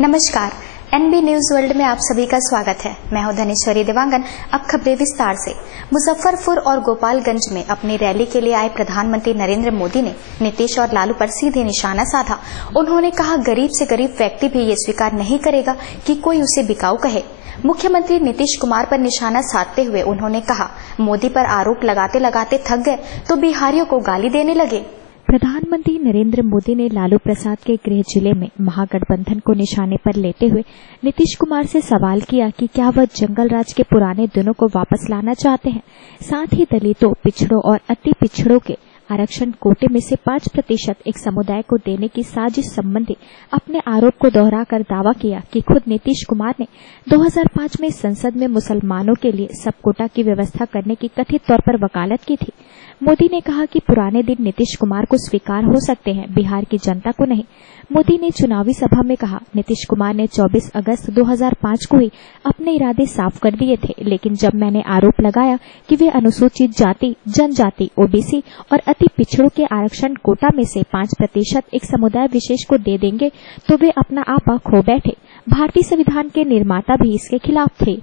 नमस्कार, NB news world में आप सभी का स्वागत है। मैं हूं धनेश्वरी देवांगन। अब खबरें विस्तार से। मुजफ्फरपुर और गोपालगंज में अपनी रैली के लिए आए प्रधानमंत्री नरेंद्र मोदी ने नीतीश और लालू पर सीधे निशाना साधा। उन्होंने कहा, गरीब से गरीब व्यक्ति भी ये स्वीकार नहीं करेगा कि कोई उसे बिकाऊ कहे। मुख्यमंत्री नीतीश कुमार पर निशाना साधते हुए उन्होंने कहा, मोदी पर आरोप लगाते लगाते थक गए तो बिहारियों को गाली देने लगे। प्रधानमंत्री नरेंद्र मोदी ने लालू प्रसाद के गृह जिले में महागठबंधन को निशाने पर लेते हुए नीतीश कुमार से सवाल किया कि क्या वह जंगल राज के पुराने दिनों को वापस लाना चाहते हैं। साथ ही दलितों, पिछड़ों और अति पिछड़ों के आरक्षण कोटे में से 5% एक समुदाय को देने की साजिश संबंधी अपने आरोप को दोहराकर दावा किया कि खुद नीतीश कुमार ने 2005 में संसद में मुसलमानों के लिए सब कोटा की व्यवस्था करने की कथित तौर पर वकालत की थी। मोदी ने कहा कि पुराने दिन नीतीश कुमार को स्वीकार हो सकते हैं, बिहार की जनता को नहीं। मोदी ने चुनावी सभा में कहा, नीतीश कुमार ने 24 अगस्त 2005 को ही अपने इरादे साफ कर दिए थे, लेकिन जब मैंने आरोप लगाया कि वे अनुसूचित जाति, जनजाति, ओबीसी और अति पिछड़ों के आरक्षण कोटा में से 5% एक समुदाय विशेष को दे देंगे तो वे अपना आपा खो बैठे। भारतीय संविधान के निर्माता भी इसके खिलाफ थे।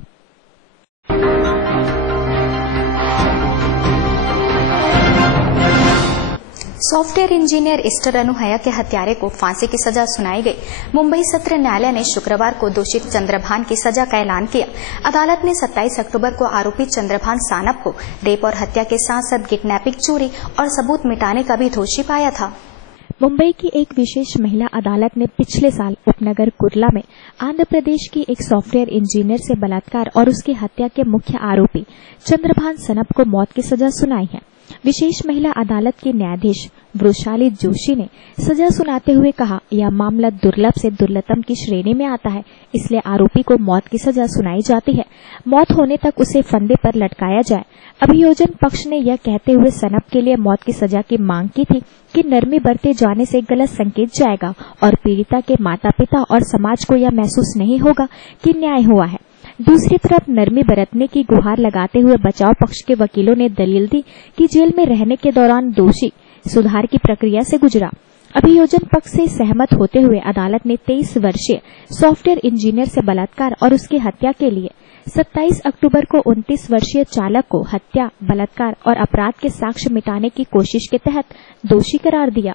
सॉफ्टवेयर इंजीनियर एस्टर अनुहया के हत्यारे को फांसी की सजा सुनाई गई। मुंबई सत्र न्यायालय ने शुक्रवार को दोषी चंद्रभान की सजा का ऐलान किया। अदालत ने 27 अक्टूबर को आरोपी चंद्रभान सानप को रेप और हत्या के साथ साथ किडनैपिंग, चोरी और सबूत मिटाने का भी दोषी पाया था। मुंबई की एक विशेष महिला अदालत ने पिछले साल उपनगर कुर्ला में आंध्र प्रदेश की एक सॉफ्टवेयर इंजीनियर से बलात्कार और उसकी हत्या के मुख्य आरोपी चंद्रभान सानप को मौत की सजा सुनाई है। विशेष महिला अदालत की न्यायाधीश वृषाली जोशी ने सजा सुनाते हुए कहा, यह मामला दुर्लभ से दुर्लभतम की श्रेणी में आता है, इसलिए आरोपी को मौत की सजा सुनाई जाती है। मौत होने तक उसे फंदे पर लटकाया जाए। अभियोजन पक्ष ने यह कहते हुए सनप के लिए मौत की सजा की मांग की थी कि नरमी बरते जाने से गलत संकेत जाएगा और पीड़िता के माता पिता और समाज को यह महसूस नहीं होगा कि न्याय हुआ है। दूसरी तरफ नरमी बरतने की गुहार लगाते हुए बचाव पक्ष के वकीलों ने दलील दी कि जेल में रहने के दौरान दोषी सुधार की प्रक्रिया से गुजरा। अभियोजन पक्ष से सहमत होते हुए अदालत ने 23 वर्षीय सॉफ्टवेयर इंजीनियर से बलात्कार और उसकी हत्या के लिए 27 अक्टूबर को 29 वर्षीय चालक को हत्या, बलात्कार और अपराध के साक्ष्य मिटाने की कोशिश के तहत दोषी करार दिया।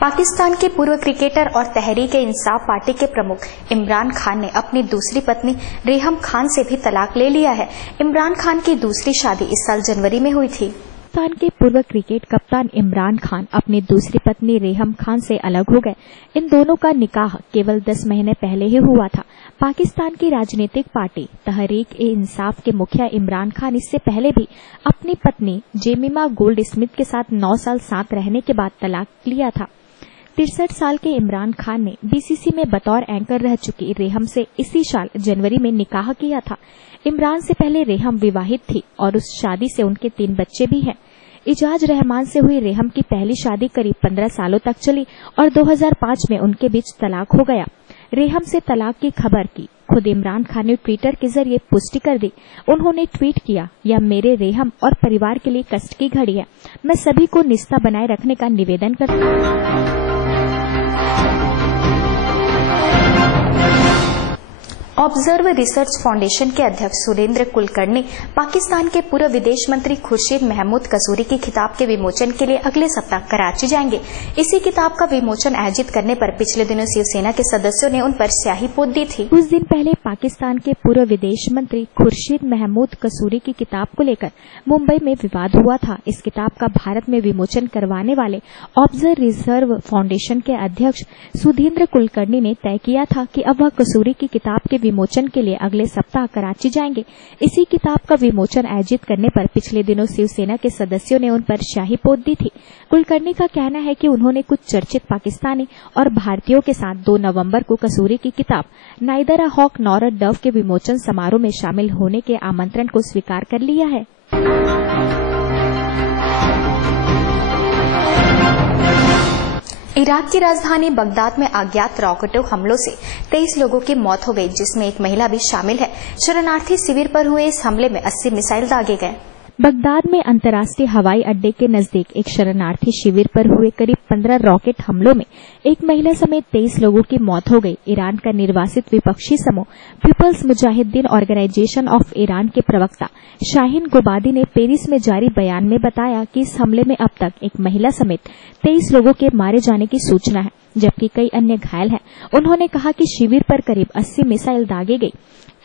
पाकिस्तान के पूर्व क्रिकेटर और तहरीक-ए-इंसाफ पार्टी के प्रमुख इमरान खान ने अपनी दूसरी पत्नी रेहम खान से भी तलाक ले लिया है। इमरान खान की दूसरी शादी इस साल जनवरी में हुई थी। पाकिस्तान के पूर्व क्रिकेट कप्तान इमरान खान अपनी दूसरी पत्नी रेहम खान से अलग हो गए। इन दोनों का निकाह केवल 10 महीने पहले ही हुआ था। पाकिस्तान की राजनीतिक पार्टी तहरीक-ए-इंसाफ के मुखिया इमरान खान इससे पहले भी अपनी पत्नी जेमिमा गोल्ड स्मिथ के साथ 9 साल साथ रहने के बाद तलाक लिया था। 63 साल के इमरान खान ने बीसीसी में बतौर एंकर रह चुकी रेहम से इसी साल जनवरी में निकाह किया था। इमरान से पहले रेहम विवाहित थी और उस शादी से उनके 3 बच्चे भी हैं। इजाज रहमान से हुई रेहम की पहली शादी करीब 15 सालों तक चली और 2005 में उनके बीच तलाक हो गया। रेहम से तलाक की खबर की खुद इमरान खान ने ट्विटर के जरिए पुष्टि कर दी। उन्होंने ट्वीट किया, यह मेरे रेहम और परिवार के लिए कष्ट की घड़ी है। मैं सभी को निष्ठा बनाए रखने का निवेदन करता हूँ। ऑब्जर्व रिसर्च फाउंडेशन के अध्यक्ष सुरेंद्र कुलकर्णी पाकिस्तान के पूर्व विदेश मंत्री खुर्शीद महमूद कसूरी की किताब के विमोचन के लिए अगले सप्ताह कराची जाएंगे। इसी किताब का विमोचन आयोजित करने पर पिछले दिनों शिवसेना के सदस्यों ने उन पर स्याही पोत दी थी। कुछ दिन पहले पाकिस्तान के पूर्व विदेश मंत्री खुर्शीद महमूद कसूरी की किताब को लेकर मुंबई में विवाद हुआ था। इस किताब का भारत में विमोचन करवाने वाले ऑब्जर्व रिजर्व फाउंडेशन के अध्यक्ष सुरेंद्र कुलकर्णी ने तय किया था कि अब वह कसूरी की किताब के विमोचन के लिए अगले सप्ताह कराची जाएंगे। इसी किताब का विमोचन आयोजित करने पर पिछले दिनों शिवसेना के सदस्यों ने उन पर स्याही पोत दी थी। कुलकर्णी का कहना है कि उन्होंने कुछ चर्चित पाकिस्तानी और भारतीयों के साथ 2 नवंबर को कसूरी की किताब neither a hawk nor a dove के विमोचन समारोह में शामिल होने के आमंत्रण को स्वीकार कर लिया है। इराक की राजधानी बगदाद में अज्ञात रॉकेटों हमलों से 23 लोगों की मौत हो गई, जिसमें एक महिला भी शामिल है। शरणार्थी शिविर पर हुए इस हमले में 80 मिसाइल दागे गए। बगदाद में अंतर्राष्ट्रीय हवाई अड्डे के नजदीक एक शरणार्थी शिविर पर हुए करीब 15 रॉकेट हमलों में एक महिला समेत 23 लोगों की मौत हो गई। ईरान का निर्वासित विपक्षी समूह people's Mujahideen organization of Iran के प्रवक्ता शाहीन गुबादी ने पेरिस में जारी बयान में बताया कि इस हमले में अब तक एक महिला समेत 23 लोगों के मारे जाने की सूचना है, जबकि कई अन्य घायल हैं। उन्होंने कहा कि शिविर पर करीब 80 मिसाइल दागे गई।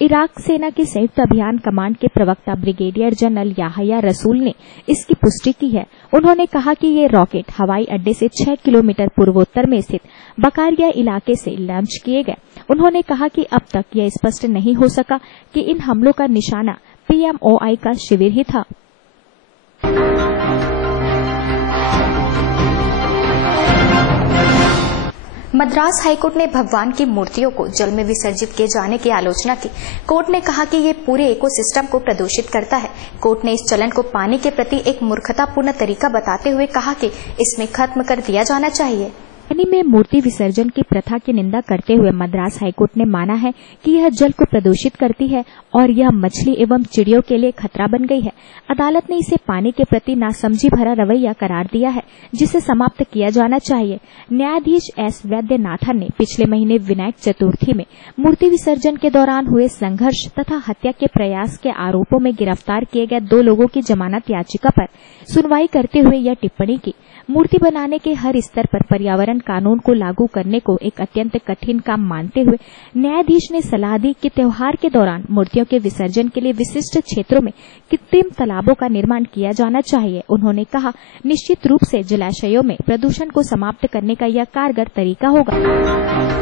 इराक सेना के संयुक्त अभियान कमांड के प्रवक्ता ब्रिगेडियर जनरल याहया रसूल ने इसकी पुष्टि की है। उन्होंने कहा कि ये रॉकेट हवाई अड्डे से 6 किलोमीटर पूर्वोत्तर में स्थित बकारिया इलाके से लॉन्च किए गए। उन्होंने कहा कि अब तक यह स्पष्ट नहीं हो सका कि इन हमलों का निशाना PMOI का शिविर ही था। मद्रास हाईकोर्ट ने भगवान की मूर्तियों को जल में विसर्जित किए जाने की आलोचना की। कोर्ट ने कहा कि ये पूरे इकोसिस्टम को प्रदूषित करता है। कोर्ट ने इस चलन को पानी के प्रति एक मूर्खतापूर्ण तरीका बताते हुए कहा कि इसमें खत्म कर दिया जाना चाहिए। पानी में मूर्ति विसर्जन की प्रथा की निंदा करते हुए मद्रास हाईकोर्ट ने माना है कि यह जल को प्रदूषित करती है और यह मछली एवं चिड़ियों के लिए खतरा बन गई है। अदालत ने इसे पानी के प्रति नासमझी भरा रवैया करार दिया है, जिसे समाप्त किया जाना चाहिए। न्यायाधीश S वैद्यनाथन ने पिछले महीने विनायक चतुर्थी में मूर्ति विसर्जन के दौरान हुए संघर्ष तथा हत्या के प्रयास के आरोपों में गिरफ्तार किए गए 2 लोगों की जमानत याचिका पर सुनवाई करते हुए यह टिप्पणी की। मूर्ति बनाने के हर स्तर पर पर्यावरण कानून को लागू करने को एक अत्यंत कठिन काम मानते हुए न्यायाधीश ने सलाह दी कि त्योहार के दौरान मूर्तियों के विसर्जन के लिए विशिष्ट क्षेत्रों में कृत्रिम तालाबों का निर्माण किया जाना चाहिए। उन्होंने कहा, निश्चित रूप से जलाशयों में प्रदूषण को समाप्त करने का यह कारगर तरीका होगा।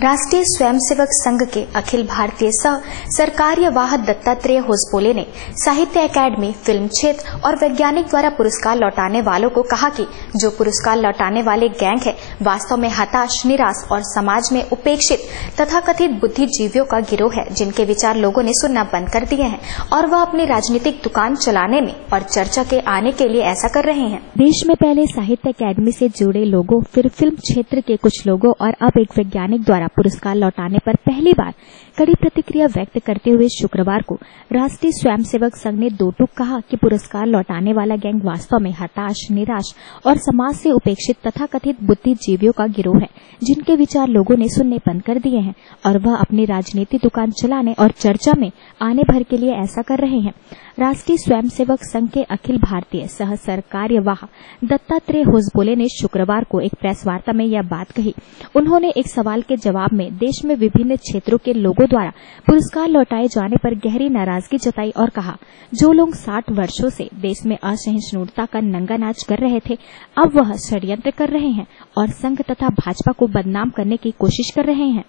राष्ट्रीय स्वयंसेवक संघ के अखिल भारतीय सह सरकार्यवाह दत्तात्रेय होसबोले ने साहित्य अकादमी, फिल्म क्षेत्र और वैज्ञानिक द्वारा पुरस्कार लौटाने वालों को कहा कि जो पुरस्कार लौटाने वाले गैंग है वास्तव में हताश, निराश और समाज में उपेक्षित तथा कथित बुद्धिजीवियों का गिरोह है, जिनके विचार लोगों ने सुनना बंद कर दिए हैं और वह अपनी राजनीतिक दुकान चलाने में और चर्चा के आने के लिए ऐसा कर रहे हैं। देश में पहले साहित्य अकादमी से जुड़े लोगों, फिर फिल्म क्षेत्र के कुछ लोगों और अब एक वैज्ञानिक द्वारा पुरस्कार लौटाने पर पहली बार कड़ी प्रतिक्रिया व्यक्त करते हुए शुक्रवार को राष्ट्रीय स्वयंसेवक संघ ने दो टूक कहा कि पुरस्कार लौटाने वाला गैंग वास्तव में हताश, निराश और समाज से उपेक्षित तथा कथित बुद्धिजीवियों का गिरोह है, जिनके विचार लोगों ने सुनने बंद कर दिए हैं और वह अपनी राजनीति दुकान चलाने और चर्चा में आने भर के लिए ऐसा कर रहे हैं। राष्ट्रीय स्वयंसेवक संघ के अखिल भारतीय सह सरकार्यवाह दत्तात्रेय होसबोले ने शुक्रवार को एक प्रेस वार्ता में यह बात कही। उन्होंने एक सवाल के जवाब में देश में विभिन्न क्षेत्रों के लोगों द्वारा पुरस्कार लौटाए जाने पर गहरी नाराजगी जताई और कहा, जो लोग 60 वर्षों से देश में असहिष्णुता का नंगा नाच कर रहे थे, अब वह षड्यंत्र कर रहे हैं और संघ तथा भाजपा को बदनाम करने की कोशिश कर रहे हैं।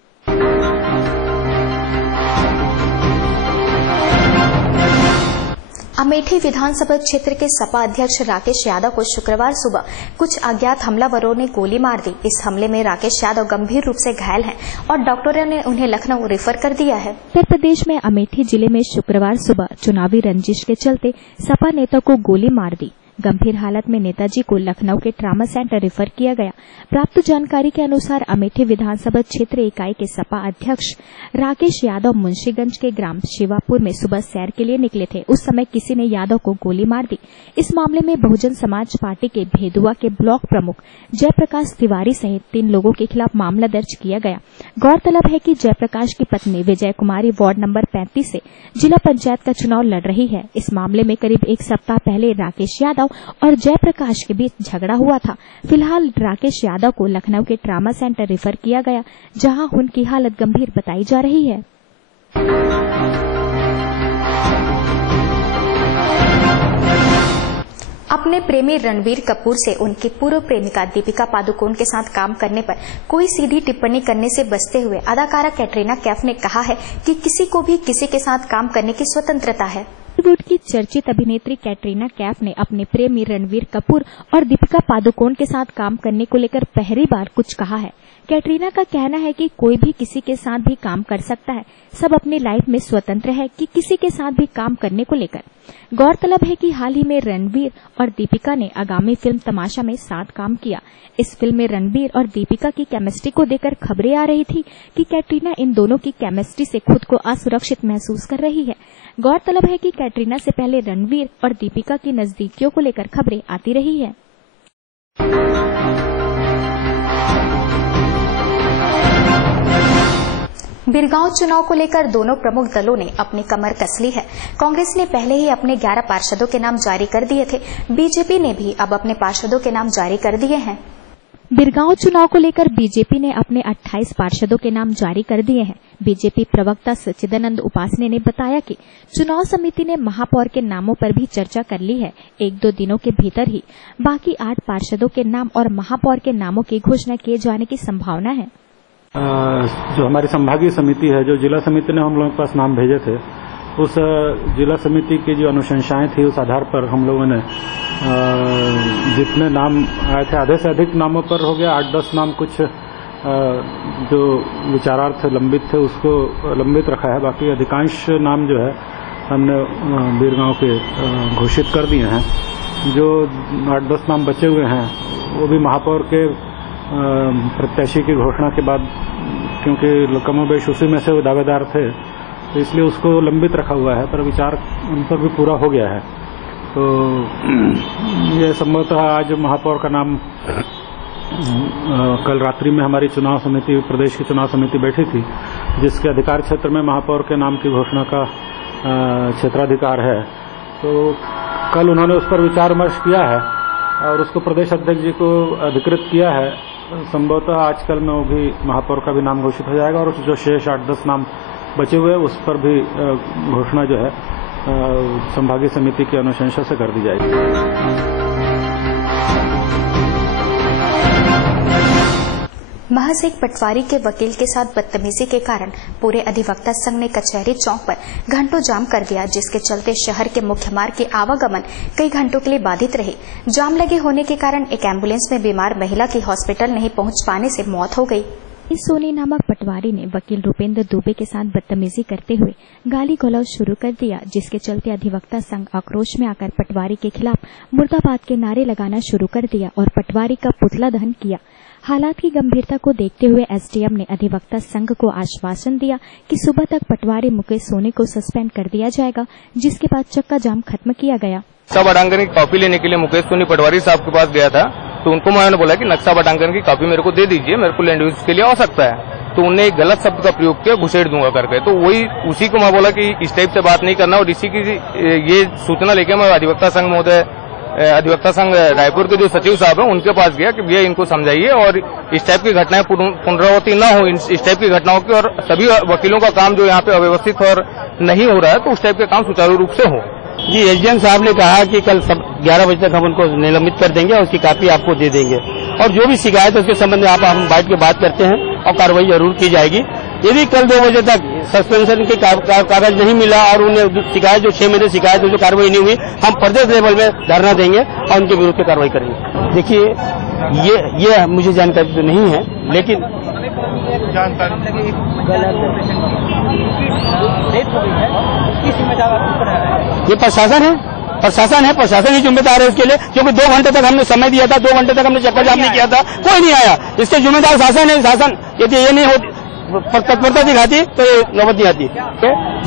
अमेठी विधानसभा क्षेत्र के सपा अध्यक्ष राकेश यादव को शुक्रवार सुबह कुछ अज्ञात हमलावरों ने गोली मार दी। इस हमले में राकेश यादव गंभीर रूप से घायल हैं और डॉक्टरों ने उन्हें लखनऊ रेफर कर दिया है। उत्तर प्रदेश में अमेठी जिले में शुक्रवार सुबह चुनावी रंजिश के चलते सपा नेता को गोली मार दी। गंभीर हालत में नेताजी को लखनऊ के ट्रामा सेंटर रेफर किया गया। प्राप्त जानकारी के अनुसार अमेठी विधानसभा क्षेत्र इकाई के सपा अध्यक्ष राकेश यादव मुंशीगंज के ग्राम शिवापुर में सुबह सैर के लिए निकले थे। उस समय किसी ने यादव को गोली मार दी। इस मामले में बहुजन समाज पार्टी के भेदुआ के ब्लॉक प्रमुख जयप्रकाश तिवारी सहित 3 लोगों के खिलाफ मामला दर्ज किया गया। गौरतलब है कि जयप्रकाश की पत्नी विजय कुमारी वार्ड नंबर 35 से जिला पंचायत का चुनाव लड़ रही है। इस मामले में करीब 1 सप्ताह पहले राकेश यादव और जयप्रकाश के बीच झगड़ा हुआ था। फिलहाल राकेश यादव को लखनऊ के ट्रामा सेंटर रेफर किया गया, जहां उनकी हालत गंभीर बताई जा रही है। अपने प्रेमी रणबीर कपूर से उनकी पूर्व प्रेमिका दीपिका पादुकोण के साथ काम करने पर कोई सीधी टिप्पणी करने से बचते हुए अदाकारा कैटरीना कैफ ने कहा है कि किसी को भी किसी के साथ काम करने की स्वतंत्रता है। बॉलीवुड की चर्चित अभिनेत्री कैटरीना कैफ ने अपने प्रेमी रणवीर कपूर और दीपिका पादुकोण के साथ काम करने को लेकर पहली बार कुछ कहा है। कैटरीना का कहना है कि कोई भी किसी के साथ भी काम कर सकता है, सब अपनी लाइफ में स्वतंत्र है कि किसी के साथ भी काम करने को लेकर। गौरतलब है कि हाल ही में रणवीर और दीपिका ने आगामी फिल्म तमाशा में साथ काम किया। इस फिल्म में रणवीर और दीपिका की केमिस्ट्री को देखकर खबरें आ रही थी कि कैटरीना इन दोनों की केमिस्ट्री से खुद को असुरक्षित महसूस कर रही है। गौरतलब है कि कैटरीना से पहले रणवीर और दीपिका की नजदीकियों को लेकर खबरें आती रही है। बिरगांव चुनाव को लेकर दोनों प्रमुख दलों ने अपनी कमर कस ली है। कांग्रेस ने पहले ही अपने 11 पार्षदों के नाम जारी कर दिए थे। बीजेपी ने भी अब अपने पार्षदों के नाम जारी कर दिए हैं। बिरगांव चुनाव को लेकर बीजेपी ने अपने 28 पार्षदों के नाम जारी कर दिए हैं। बीजेपी प्रवक्ता सच्चिदानंद उपासने ने बताया कि चुनाव समिति ने महापौर के नामों पर भी चर्चा कर ली है। 1-2 दिनों के भीतर ही बाकी 8 पार्षदों के नाम और महापौर के नामों की घोषणा किए जाने की संभावना है। जो हमारी संभागीय समिति है, जो जिला समिति ने हम लोगों के पास नाम भेजे थे, उस जिला समिति की जो अनुशंसाएं थी उस आधार पर हम लोगों ने जितने नाम आए थे आधे से अधिक नामों पर हो गया। 8-10 नाम कुछ जो विचारार्थ लंबित थे उसको लंबित रखा है। बाकी अधिकांश नाम जो है हमने बिरगांव के घोषित कर दिए हैं। जो 8-10 नाम बचे हुए हैं वो भी महापौर के प्रत्याशी की घोषणा के बाद, क्योंकि कमोबेश उसी में से वो दावेदार थे, तो इसलिए उसको लंबित रखा हुआ है, पर विचार उन पर भी पूरा हो गया है। तो ये संभवतः आज महापौर का नाम कल रात्रि में हमारी चुनाव समिति, प्रदेश की चुनाव समिति बैठी थी, जिसके अधिकार क्षेत्र में महापौर के नाम की घोषणा का क्षेत्राधिकार है। तो कल उन्होंने उस पर विचार विमर्श किया है और उसको प्रदेश अध्यक्ष जी को अधिकृत किया है। संभवतः आजकल में वो भी महापौर का भी नाम घोषित हो जाएगा और जो शेष 8-10 नाम बचे हुए उस पर भी घोषणा जो है संभागीय समिति की अनुशंसा से कर दी जाएगी। महज एक पटवारी के वकील के साथ बदतमीजी के कारण पूरे अधिवक्ता संघ ने कचहरी चौक पर घंटों जाम कर दिया, जिसके चलते शहर के मुख्य मार्ग के आवागमन कई घंटों के लिए बाधित रहे। जाम लगे होने के कारण एक एम्बुलेंस में बीमार महिला की हॉस्पिटल नहीं पहुंच पाने से मौत हो गई। इस सोनी नामक पटवारी ने वकील रूपेंद्र दुबे के साथ बदतमीजी करते हुए गाली गलौज शुरू कर दिया, जिसके चलते अधिवक्ता संघ आक्रोश में आकर पटवारी के खिलाफ मुर्दाबाद के नारे लगाना शुरू कर दिया और पटवारी का पुतला दहन किया। हालात की गंभीरता को देखते हुए एसडीएम ने अधिवक्ता संघ को आश्वासन दिया कि सुबह तक पटवारी मुकेश सोनी को सस्पेंड कर दिया जाएगा, जिसके बाद चक्का जाम खत्म किया गया। नक्शा बटांकन की कॉपी लेने के लिए मुकेश सोनी पटवारी साहब के पास गया था, तो उनको मैंने बोला कि नक्शा बटांकन की कॉपी मेरे को दे दीजिए, मेरे को लैंड यूज के लिए आवश्यकता है। तो उन्हें एक गलत शब्द का प्रयोग किया, घुसेड़ दूंगा करके। तो वही उसी को मैं बोला कि इस टाइप से बात नहीं करना, और इसी की ये सूचना लेकर मैं अधिवक्ता संघ महोदय, अधिवक्ता संघ रायपुर के जो सचिव साहब हैं उनके पास गया कि भैया इनको समझाइए और इस टाइप की घटनाएं पुनरावृत्ति न हो, इस टाइप की घटनाओं की, और सभी वकीलों का काम जो यहाँ पे अव्यवस्थित और नहीं हो रहा है तो उस टाइप के काम सुचारू रूप से हो। जी, एसडीएम साहब ने कहा कि कल 11 बजे तक हम उनको निलंबित कर देंगे और उसकी कॉपी आपको दे देंगे, और जो भी शिकायत है उसके संबंध में हम बैठ के बात करते हैं और कार्रवाई जरूर की जाएगी। यदि कल 2 बजे तक सस्पेंशन के कागज नहीं मिला और उन्हें शिकायत जो 6 महीने शिकायत है जो कार्रवाई नहीं हुई, हम प्रदेश लेवल में धरना देंगे और उनके विरुद्ध कार्रवाई करेंगे। देखिए, ये मुझे जानकारी तो नहीं है, लेकिन ये प्रशासन है, प्रशासन ही जिम्मेदार है इसके लिए, क्योंकि 2 घंटे तक हमने समय दिया था, 2 घंटे तक हमने चक्का जाम नहीं किया था, कोई नहीं आया। इसके जिम्मेदार शासन है। शासन यदि ये नहीं होती, तत्परता दिखाती तो ये नौबत नहीं आती।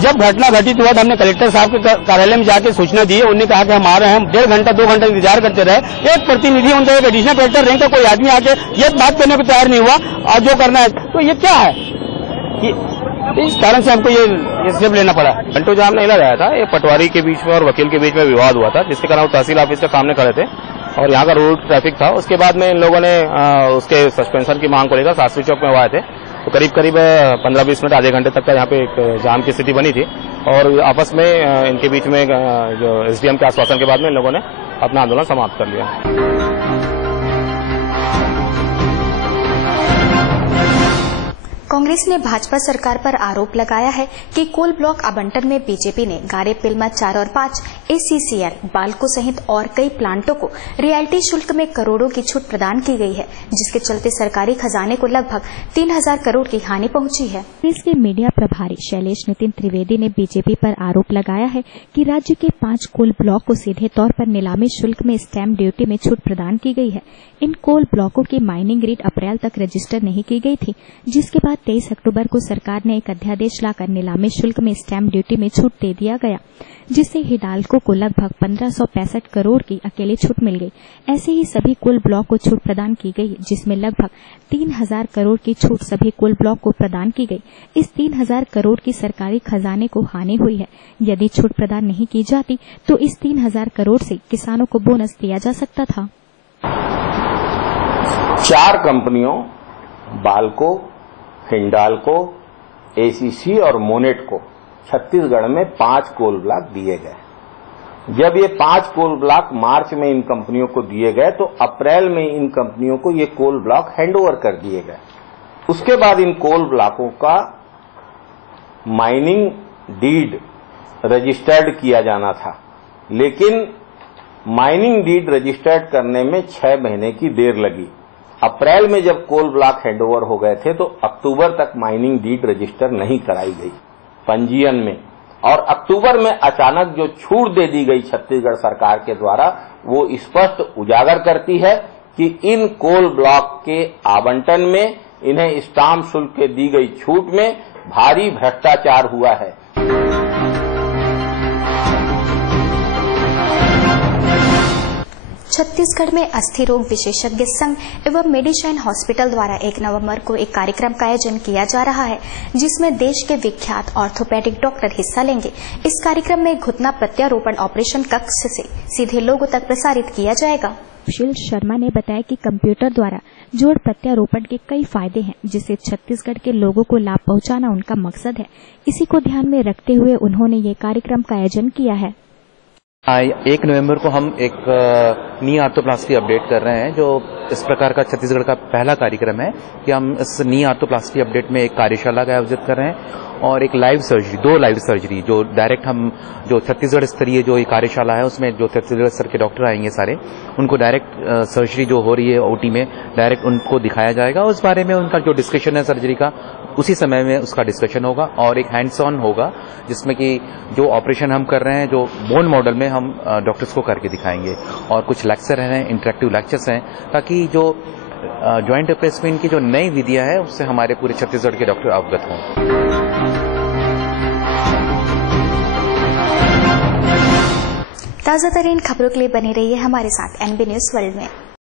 जब घटना घटित हुआ तो हमने कलेक्टर साहब के कार्यालय में जाके सूचना दी, उन्होंने कहा कि हम आ रहे हैं। हम 1.5 घंटा 2 घंटा इंतजार करते रहे। एक प्रतिनिधि उनका, एक एडिशनल कलेक्टर रैंक का कोई आदमी आके ये बात करने को तैयार नहीं हुआ, और जो करना है तो ये क्या है, इस कारण से हमको ये स्टेप लेना पड़ा। घंटों जाम नहीं लगाया था, ये पटवारी के बीच में और वकील के बीच में विवाद हुआ था, जिसके कारण वो तहसील ऑफिस के सामने खड़े थे और यहाँ का रोड ट्रैफिक था। उसके बाद में इन लोगों ने उसके सस्पेंशन की मांग को लेकर शास्त्री चौक में आए थे, तो करीब 15-20 मिनट, आधे घंटे तक का यहाँ पे एक जाम की स्थिति बनी थी, और आपस में इनके बीच में जो एसडीएम के आश्वासन के बाद में इन लोगों ने अपना आंदोलन समाप्त कर लिया। कांग्रेस ने भाजपा सरकार पर आरोप लगाया है कि कोल ब्लॉक आवंटन में बीजेपी ने गारे पिल्मा 4 और 5, ACCL, बाल्को सहित और कई प्लांटों को रियल्टी शुल्क में करोड़ों की छूट प्रदान की गई है, जिसके चलते सरकारी खजाने को लगभग 3000 करोड़ की हानि पहुंची है। कांग्रेस के मीडिया प्रभारी शैलेश नितिन त्रिवेदी ने बीजेपी पर आरोप लगाया है कि राज्य के 5 कोल ब्लॉक को सीधे तौर पर नीलामी शुल्क में स्टैंप ड्यूटी में छूट प्रदान की गई है। इन कोल ब्लॉकों की माइनिंग रेट अप्रैल तक रजिस्टर नहीं की गई थी, जिसके बाद 23 अक्टूबर को सरकार ने एक अध्यादेश लाकर नीलामी शुल्क में स्टैंप ड्यूटी में छूट दे दिया गया, जिससे हिडाल्को को लगभग 1565 करोड़ की अकेली छूट मिल गई। ऐसे ही सभी कोल ब्लॉक को छूट प्रदान की गई, जिसमें लगभग 3000 करोड़ की छूट सभी कोल ब्लॉक को प्रदान की गई। इस 3000 करोड़ की सरकारी खजाने को हानि हुई है। यदि छूट प्रदान नहीं की जाती तो इस 3000 करोड़ से किसानों को बोनस दिया जा सकता था। 4 कंपनियों बाल्को, हिंडाल्को, ACC और मोनेट को छत्तीसगढ़ में 5 कोल ब्लॉक दिए गए। जब ये 5 कोल ब्लॉक मार्च में इन कंपनियों को दिए गए तो अप्रैल में इन कंपनियों को ये कोल ब्लॉक हैंडओवर कर दिए गए। उसके बाद इन कोल ब्लॉकों का माइनिंग डीड रजिस्टर्ड किया जाना था, लेकिन माइनिंग डीड रजिस्टर्ड करने में 6 महीने की देर लगी। अप्रैल में जब कोल ब्लॉक हैंडओवर हो गए थे तो अक्टूबर तक माइनिंग डीड रजिस्टर नहीं कराई गई पंजीयन में, और अक्टूबर में अचानक जो छूट दे दी गई छत्तीसगढ़ सरकार के द्वारा, वो स्पष्ट उजागर करती है कि इन कोल ब्लॉक के आवंटन में इन्हें स्टाम्प शुल्क के दी गई छूट में भारी भ्रष्टाचार हुआ है। छत्तीसगढ़ में अस्थि रोग विशेषज्ञ संघ एवं मेडिशाइन हॉस्पिटल द्वारा 1 नवंबर को एक कार्यक्रम का आयोजन किया जा रहा है, जिसमें देश के विख्यात ऑर्थोपेडिक डॉक्टर हिस्सा लेंगे। इस कार्यक्रम में घुटना प्रत्यारोपण ऑपरेशन कक्ष से सीधे लोगों तक प्रसारित किया जाएगा। सुशील शर्मा ने बताया कि कंप्यूटर द्वारा जोड़ प्रत्यारोपण के कई फायदे हैं, जिससे छत्तीसगढ़ के लोगों को लाभ पहुंचाना उनका मकसद है। इसी को ध्यान में रखते हुए उन्होंने ये कार्यक्रम का आयोजन किया है। 1 नवंबर को हम एक नी आर्थोप्लास्टी अपडेट कर रहे हैं, जो इस प्रकार का छत्तीसगढ़ का पहला कार्यक्रम है कि हम इस नी आर्थोप्लास्टी अपडेट में एक कार्यशाला का आयोजित कर रहे हैं और एक लाइव सर्जरी, 2 लाइव सर्जरी जो डायरेक्ट हम जो छत्तीसगढ़ स्तरीय जो ये कार्यशाला है उसमें जो छत्तीसगढ़ स्तर के डॉक्टर आएंगे सारे, उनको डायरेक्ट सर्जरी जो हो रही है OT में डायरेक्ट उनको दिखाया जाएगा। उस बारे में उनका जो डिस्कशन है सर्जरी का, उसी समय में उसका डिस्कशन होगा और एक हैंड्स ऑन होगा, जिसमें कि जो ऑपरेशन हम कर रहे हैं जो बोन मॉडल में हम डॉक्टर्स को करके दिखाएंगे, और कुछ लेक्चर हैं, इंटरेक्टिव लेक्चर्स हैं, ताकि जो ज्वाइंट रिप्लेसमेंट की जो नई विधियां है उससे हमारे पूरे छत्तीसगढ़ के डॉक्टर अवगत हों। ताजा तरीन खबरों के लिए बने रहिए हमारे साथ NB न्यूज वर्ल्ड में।